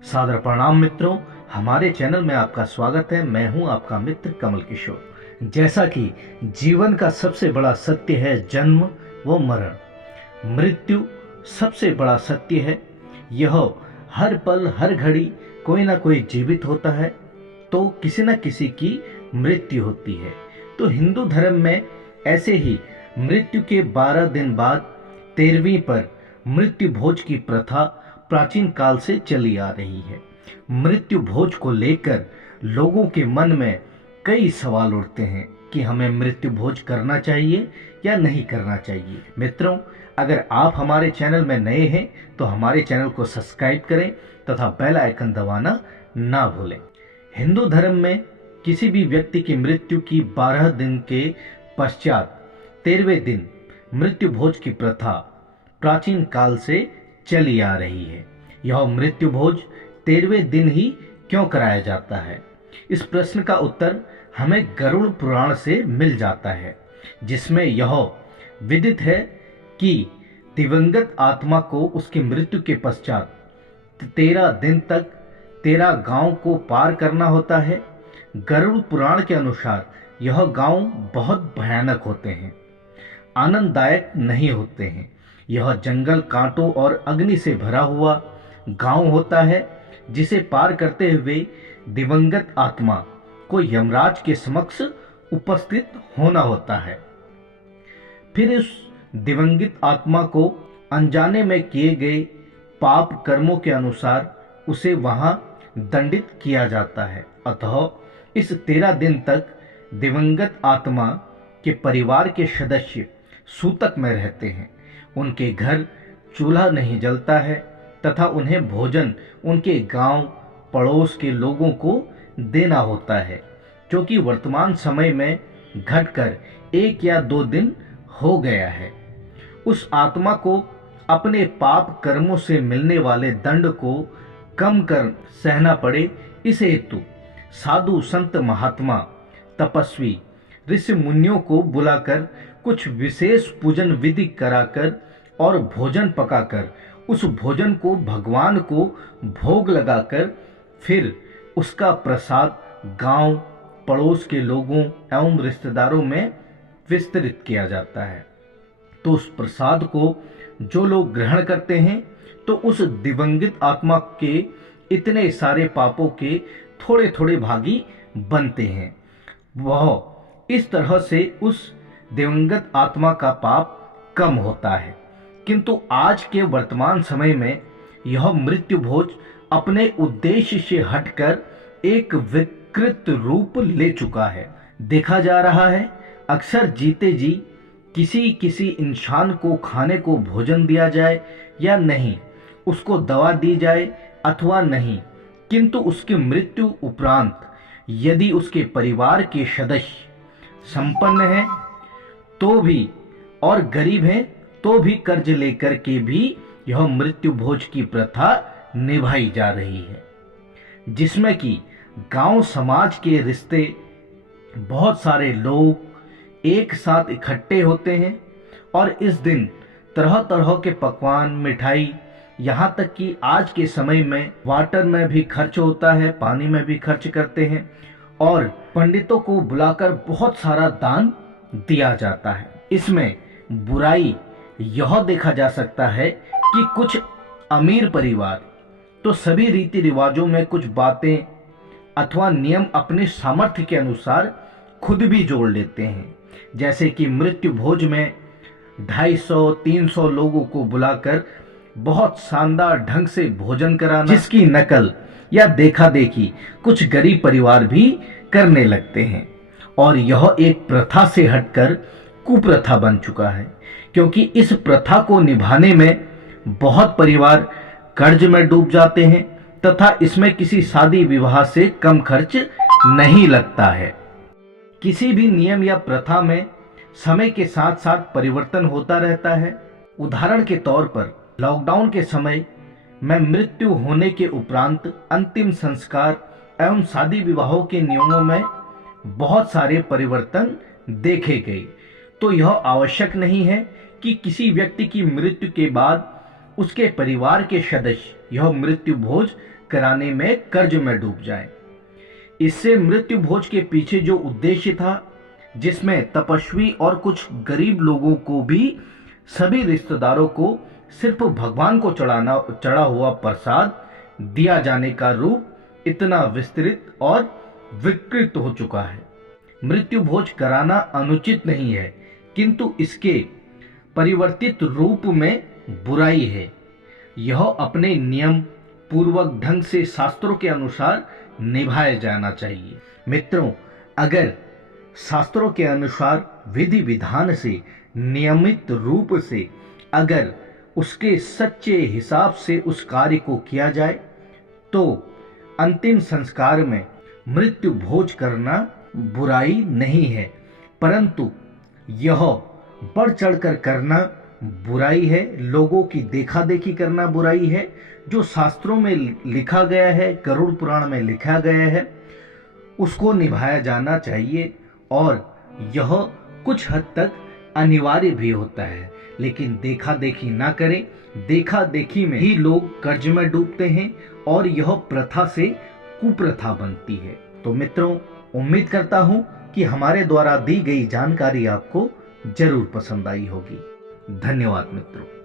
सादर प्रणाम मित्रों, हमारे चैनल में आपका स्वागत है। मैं हूं आपका मित्र कमल किशोर। जैसा कि जीवन का सबसे बड़ा सत्य है जन्म व मरण, मृत्यु सबसे बड़ा सत्य है। यह हर पल हर घड़ी कोई ना कोई जीवित होता है तो किसी न किसी की मृत्यु होती है। तो हिंदू धर्म में ऐसे ही मृत्यु के 12 दिन बाद 13वीं पर मृत्यु भोज की प्रथा प्राचीन काल से चली आ रही है। मृत्यु भोज को लेकर लोगों के मन में कई सवाल उठते हैं कि हमें मृत्यु भोज करना चाहिए या नहीं करना चाहिए। मित्रों, अगर आप हमारे चैनल में नए हैं तो हमारे चैनल को सब्सक्राइब करें तथा बेल आइकन दबाना ना भूलें। हिंदू धर्म में किसी भी व्यक्ति की मृत्यु की 12 दिन के पश्चात 13वें दिन मृत्यु भोज की प्रथा प्राचीन काल से चली आ रही है। यह मृत्यु भोज 13वें दिन ही क्यों कराया जाता है? इस प्रश्न का उत्तर हमें गरुड़ पुराण से मिल जाता है, जिसमें यह विदित है कि दिवंगत आत्मा को उसकी मृत्यु के पश्चात 13 दिन तक 13 गांव को पार करना होता है। गरुड़ पुराण के अनुसार यह गांव बहुत भयानक होते हैं, आनंददायक नहीं होते हैं। यह जंगल, कांटों और अग्नि से भरा हुआ गांव होता है, जिसे पार करते हुए दिवंगत आत्मा को यमराज के समक्ष उपस्थित होना होता है। फिर उस दिवंगत आत्मा को अनजाने में किए गए पाप कर्मों के अनुसार उसे वहां दंडित किया जाता है। अतः इस 13 दिन तक दिवंगत आत्मा के परिवार के सदस्य सूतक में रहते हैं। उनके घर चूल्हा नहीं जलता है तथा उन्हें भोजन उनके गांव पड़ोस के लोगों को देना होता है, जो कि वर्तमान समय में घटकर 1 या 2 दिन हो गया है। उस आत्मा को अपने पाप कर्मों से मिलने वाले दंड को कम कर सहना पड़े, इस हेतु साधु संत महात्मा तपस्वी ऋषि मुनियों को बुलाकर कुछ विशेष पूजन विधि कराकर और भोजन पकाकर उस भोजन को भगवान को भोग लगाकर फिर उसका प्रसाद गांव पड़ोस के लोगों एवं रिश्तेदारों में विस्तृत किया जाता है। तो उस प्रसाद को जो लोग ग्रहण करते हैं तो उस दिवंगत आत्मा के इतने सारे पापों के थोड़े थोड़े भागी बनते हैं। वह इस तरह से उस दिवंगत आत्मा का पाप कम होता है। किंतु आज के वर्तमान समय में यह मृत्यु भोज अपने उद्देश्य से हटकर एक विकृत रूप ले चुका है। देखा जा रहा है अक्सर जीते जी किसी किसी इंसान को खाने को भोजन दिया जाए या नहीं, उसको दवा दी जाए अथवा नहीं, किंतु उसकी मृत्यु उपरांत यदि उसके परिवार के सदस्य संपन्न हैं तो भी और गरीब हैं तो भी कर्ज लेकर के भी यह मृत्यु भोज की प्रथा निभाई जा रही है, जिसमें कि गांव समाज के रिश्ते बहुत सारे लोग एक साथ इकट्ठे होते हैं और इस दिन तरह तरह के पकवान, मिठाई, यहाँ तक कि आज के समय में वाटर में भी खर्च होता है, पानी में भी खर्च करते हैं और पंडितों को बुलाकर बहुत सारा दान दिया जाता है। इसमें बुराई यह देखा जा सकता है कि कुछ अमीर परिवार तो सभी रीति रिवाजों में कुछ बातें अथवा नियम अपने सामर्थ्य के अनुसार खुद भी जोड़ लेते हैं। जैसे कि मृत्यु भोज में 250-300 लोगों को बुलाकर बहुत शानदार ढंग से भोजन कराना, जिसकी नकल या देखा देखी कुछ गरीब परिवार भी करने लगते हैं। और यह एक प्रथा से हटकर कुप्रथा बन चुका है, क्योंकि इस प्रथा को निभाने में बहुत परिवार कर्ज में डूब जाते हैं तथा इसमें किसी शादी विवाह से कम खर्च नहीं लगता है। किसी भी नियम या प्रथा में समय के साथ साथ परिवर्तन होता रहता है। उदाहरण के तौर पर लॉकडाउन के समय में मृत्यु होने के उपरांत अंतिम संस्कार एवं शादी विवाहों के नियमों में बहुत सारे परिवर्तन देखे गए। तो यह आवश्यक नहीं है कि किसी व्यक्ति की मृत्यु के बाद उसके परिवार के सदस्य यह मृत्यु भोज कराने में कर्ज में डूब जाएं। इससे मृत्यु भोज के पीछे जो उद्देश्य था, जिसमें तपस्वी और कुछ गरीब लोगों को भी सभी रिश्तेदारों को सिर्फ भगवान को चढ़ा हुआ प्रसाद दिया जाने का रूप इतना विस्तृत और विकृत हो चुका है। मृत्यु भोज कराना अनुचित नहीं है, किंतु इसके परिवर्तित रूप में बुराई है। यह अपने नियम पूर्वक ढंग से शास्त्रों के अनुसार निभाया जाना चाहिए। मित्रों, अगर शास्त्रों के अनुसार विधि विधान से नियमित रूप से अगर उसके सच्चे हिसाब से उस कार्य को किया जाए तो अंतिम संस्कार में मृत्यु भोज करना बुराई नहीं है, परंतु यह बढ़ चढ़कर करना बुराई है। लोगों की देखा देखी करना बुराई है। जो शास्त्रों में लिखा गया है, गरुड़ पुराण में लिखा गया है, उसको निभाया जाना चाहिए और यह कुछ हद तक अनिवार्य भी होता है। लेकिन देखा देखी ना करें। देखा देखी में ही लोग कर्ज में डूबते हैं और यह प्रथा से कुप्रथा बनती है। तो मित्रों, उम्मीद करता हूं कि हमारे द्वारा दी गई जानकारी आपको जरूर पसंद आई होगी। धन्यवाद मित्रों।